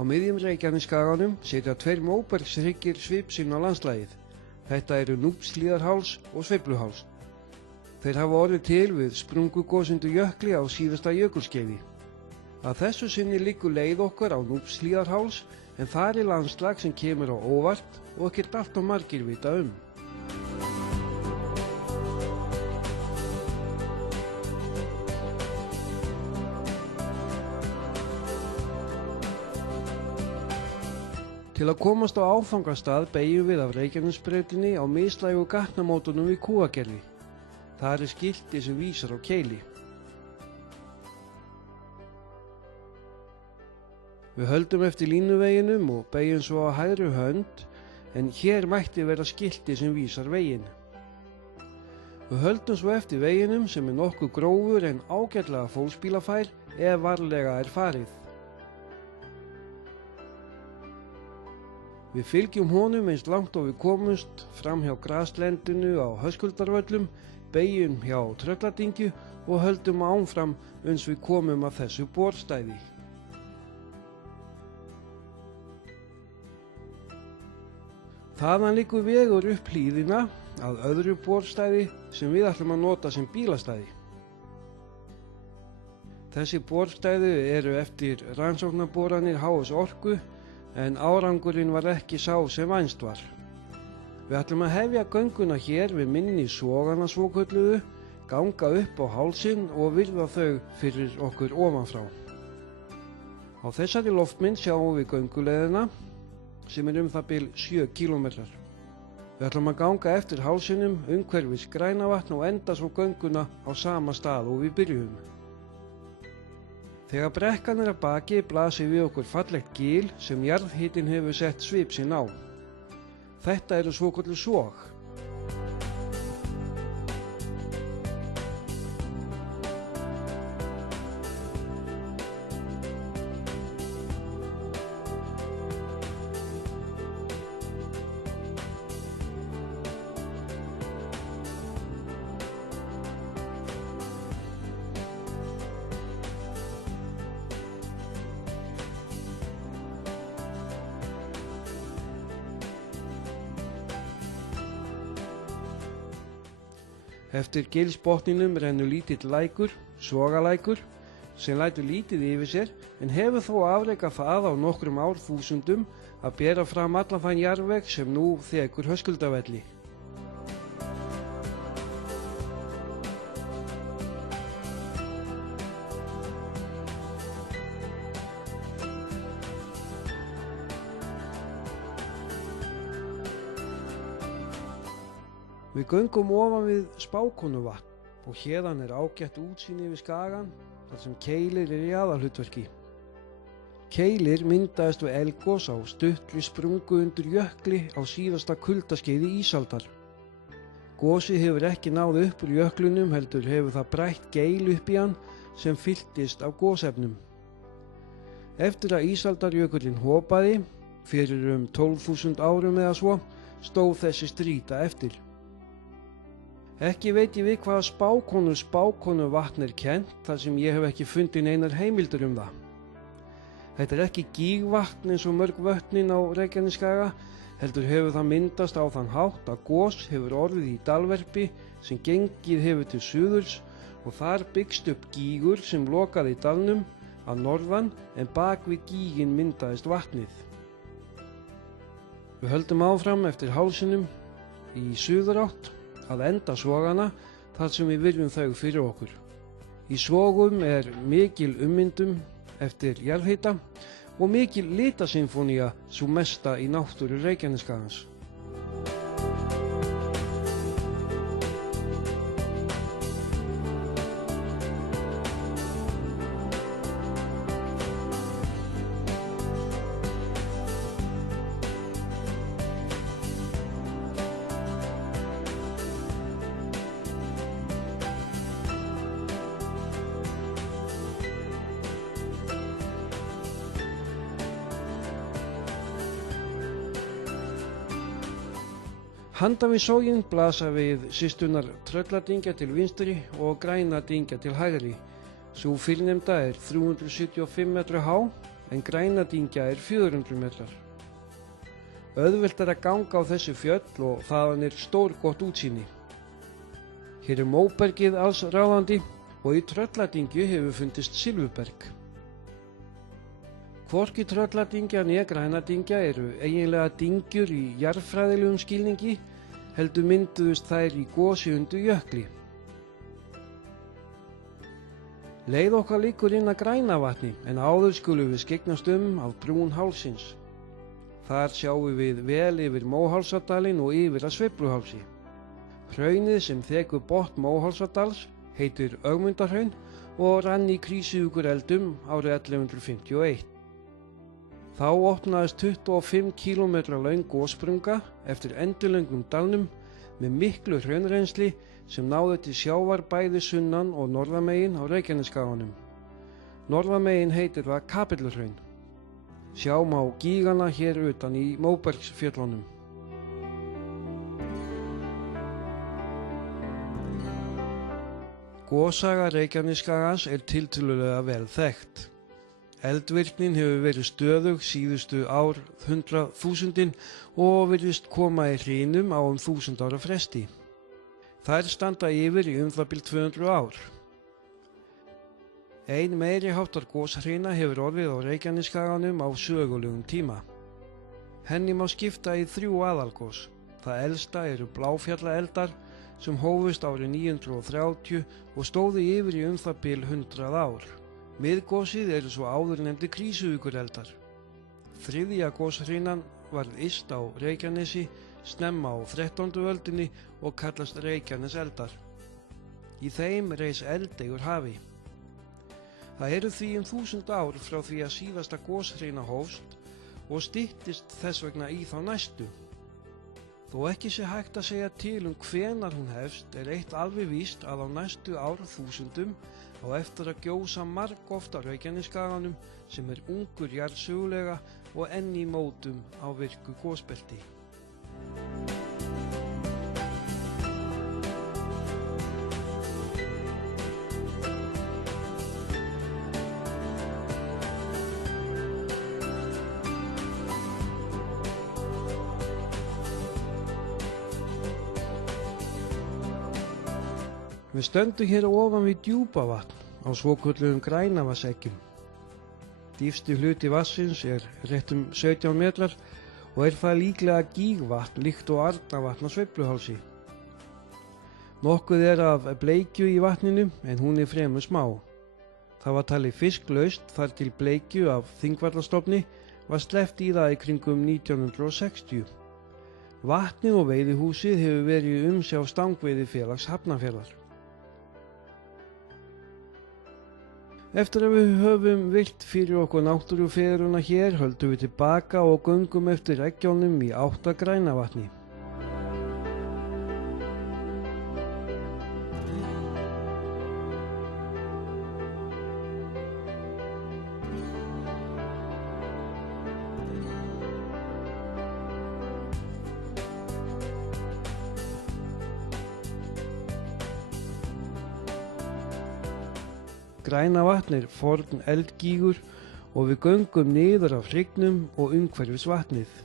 Á miðjum Reykjanesskaganum sitja tveir móbergshryggir svipsinn á landslagið. Þetta eru Núpshlíðarháls og Sveifluháls. Þeir hafa orðið til við sprungugos undir jökli á síðasta jökulskeiði. Að þessu sinni liggur leið okkar á Núpshlíðarháls en þar er landslag sem kemur á óvart og ekkert allt of margir vita um. Til að komast á áfangastað beygjum við af Reykjanesbrautinni á mislægu gatnamótunum við Kúagerði. Þar er skilti sem vísar á Keili. Við höldum eftir línuveginum og beygjum svo á hægri hönd, en hér mætti vera skilti sem vísar veginn. Við höldum svo eftir veginum sem er nokkuð grófur en ágætlega fólksbílafær ef varlega er farið. Við fylgjum honum eins langt og við komumst fram hjá graslendinu á Höskuldarvöllum, beygjum hjá Trölladyngju og höldum áfram uns við komum að þessu borstæði. Þaðan liggur vegur upp hlíðina að öðru borstæði sem við ætlum að nota sem bílastæði. Þessi borstæði eru eftir rannsóknarboranir HS Orku en árangurinn var ekki sá sem vænst var. Við ætlum að hefja gönguna hér við mynni Sogana svokölluðu, ganga upp á hálsinn og virða þau fyrir okkur ofanfrá. Á þessari loftmynd sjáum við gönguleiðina sem er það bil 7 kílómetrar. Við ætlum að ganga eftir hálsinum umhverfis Grænavatn og enda svo gönguna á sama stað og við byrjum. Þegar brekkan er að baki blasir við okkur fallegt gil sem jarðhitinn hefur sett svip sinn á. Þetta eru svokölluð sog. Eftir gilsbotninum rennur lítill lækur, Sogalækur, sem lætur lítið yfir sér en hefur þó afrekað það á nokkrum árþúsundum að bera fram allan þann jarðveg sem nú þekur Höskuldarvelli. Við göngum ofan við Spákonuvatn og héðan er ágætt útsýni yfir skagann þar sem Keilir er í aðalhlutverki. Keilir myndaðist við eldgos á stuttri sprungu undir jökli á síðasta kuldaskeiði ísaldar. Gosið hefur ekki náð upp úr jöklunum heldur hefur það brætt geil upp í hann sem fylltist af gosefnum. Eftir að ísaldarjökullinn hopaði, fyrir 12.000 árum eða svo, stóð þessi strýta eftir. Ekki veit ég við hvaða Spákonuvatn er kennt þar sem ég hef ekki fundið neinar heimildir um það. Þetta er ekki gígvatn eins og mörg vötnin á Reykjanesskaga, heldur hefur það myndast á þann hátt að gos hefur orðið í dalverpi sem gengið hefur til suðurs og þar byggst upp gígur sem lokaði dalnum að norðan en bak við gíginn myndaðist vatnið. Við höldum áfram eftir hálsinum í suðurátt að enda Sogana þar sem við virðum þau fyrir okkur. Í Sogum er mikil ummyndun eftir jarðhita og mikil litasinfónía sú mesta í náttúru Reykjanesskagans. Handan við soginn blasa við systurnar Trölladyngja til vinstri og Grænadyngja til hægri. Sú fyrrnefnda er 375 metra há en Grænadyngja er 400 metrar. Auðvelt er að ganga á þessu fjöll og þaðan er stórgott útsýni. Hér er móbergið alls ráðandi og í Trölladyngju hefur fundist silfurberg. Hvorki Trölladyngja né Grænadyngja eru eiginlega dyngjur í jarðfræðilegum skilningi, heldur mynduðust þær í gosi undir jökli. Leið okkar liggur inn að Grænavatni en áður skulum við skyggnast af brún hálsins. Þar sjáum við vel yfir Móhálsadalinn og yfir að Sveifluhálsi. Hraunið sem þekur botn Móhálsadals heitir Ögmundarhraun og rann í Krýsuvíkureldum árið 1151. Þá opnaðist 25 km löng gossprunga eftir endilöngum dalnum með miklu hraunrennsli sem náði til sjávar bæði sunnan og norðamegin á Reykjanesskaganum. Norðamegin heitir það Kapellurhraun. Sjá má gígana hér utan í Móbergsfjöllunum. Gossaga Reykjanesskagans er tiltölulega vel þekkt. Eldvirknin hefur verið stöðug síðustu ár 100.000 og virðist koma í hrínum á 1000 ára fresti. Þær standa yfir í það bil 200 ár. Ein meiri háttar goshrina hefur orðið á Reykjanesskaganum á sögulegum tíma. Henni má skipta í 3 aðalgos. Það elsta eru Bláfjallaeldar sem hófust árið 930 og stóðu yfir í það bil 100 ár. Miðgosið eru svo áðurnefndu Krýsuvíkureldar. Þriðja goshrinan varð yst á Reykjanesi snemma á 13. öldinni og kallast Reykjaneseldar. Í þeim reis eld úr hafi. Það eru því 1000 ár frá því að síðasta goshrina hófst og styttist þess vegna í þá næstu. Þó ekki sé hægt að segja til hvenær hún hefst er eitt alveg víst að á næstu árþúsundum á eftir að gjósa margoft á Reykjanesskaganum sem er ungur jarðsögulega og enn í mótum á virku gosbelti. Við stöndum hér ofan við Djúpavatn á svokölluðum Grænavatnseggjum. Dýpsti hluti vatnsins er rétt 17 metrar og er það líklega gígvatn líkt og Arnarvatn á Sveifluhálsi. Nokkuð er af bleikju í vatninu en hún er fremur smá. Það var talið fisklaust þar til bleikju af Þingvallastofni var sleppt í það í kringum 1960. Vatnið og veiðihúsið hefur verið í umsjá Stangveiðifélags Hafnarfjarðar. Eftir að við höfum virt fyrir okkur náttúrufegurðina hér höldum við tilbaka og göngum eftir eggjunum í átt að Grænavatni. Grænavatn er forn eldgígur og við göngum niður af hryggnum og umhverfis vatnið.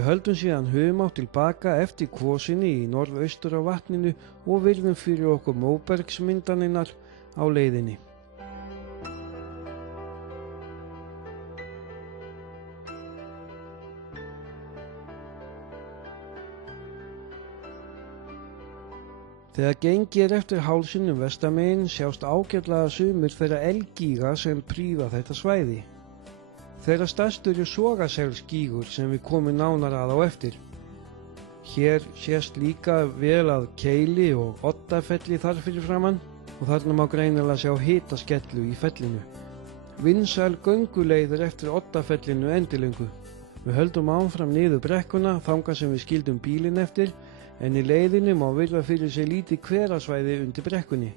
Við höldum síðan humátt tilbaka eftir kvosinni í norðaustur á vatninu og virðum fyrir okkur móbergsmyndanirnar á leiðinni. Þegar gengið er eftir hálsinum vestamegin sjást ágætlega sumir þeirra elgíga sem prýða þetta svæði. Þeirra stærstur er Sogaselsgígur sem við komum nánar að á eftir. Hér sést líka vel að Keili og Oddafelli þar fyrir framann og þarna má greinilega sjá hitaskellu í fellinu. Vinsæl gönguleið er eftir Oddafellinu endilöngu. Við höldum áfram niður brekkuna þangað sem við skildum bílinn eftir, en í leiðinni má virða fyrir sig lítið hverasvæði undir brekkunni.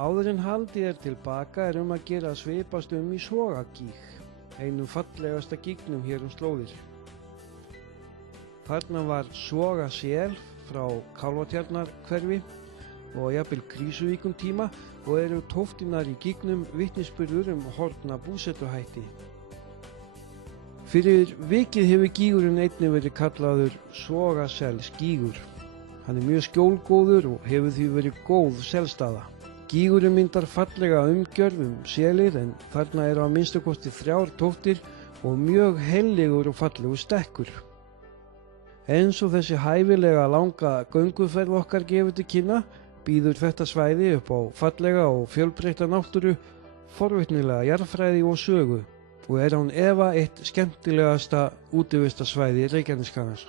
Áður en haldið er tilbaka er að gera að svipast í Sogagíg, einum fallegasta gígnum hér slóðir. Þarna var Sogasel frá Kálfatjarnarhverfi og jafnvel Krýsuvíkum tíma og eru tóftirnar í gígnum vitnisburður horfna búsetuhætti. Fyrir vikið hefur gígurinn einnig verið kallaður Sogaselsgígur. Hann er mjög skjólgóður og hefur því verið góð selstaða. Gígurinn myndar fallega umgjörð selir en þarna eru að minnsta kosti 3 tóftir og mjög heillegur og fallegur stekkur. Eins og þessi hæfilega langa gönguferð okkar gefur til kynna, býður þetta svæði upp á fallega og fjölbreytta náttúru, forvitnilega jarðfræði og sögu og er án efa eitt skemmtilegasta útivistarsvæði Reykjanesskagans.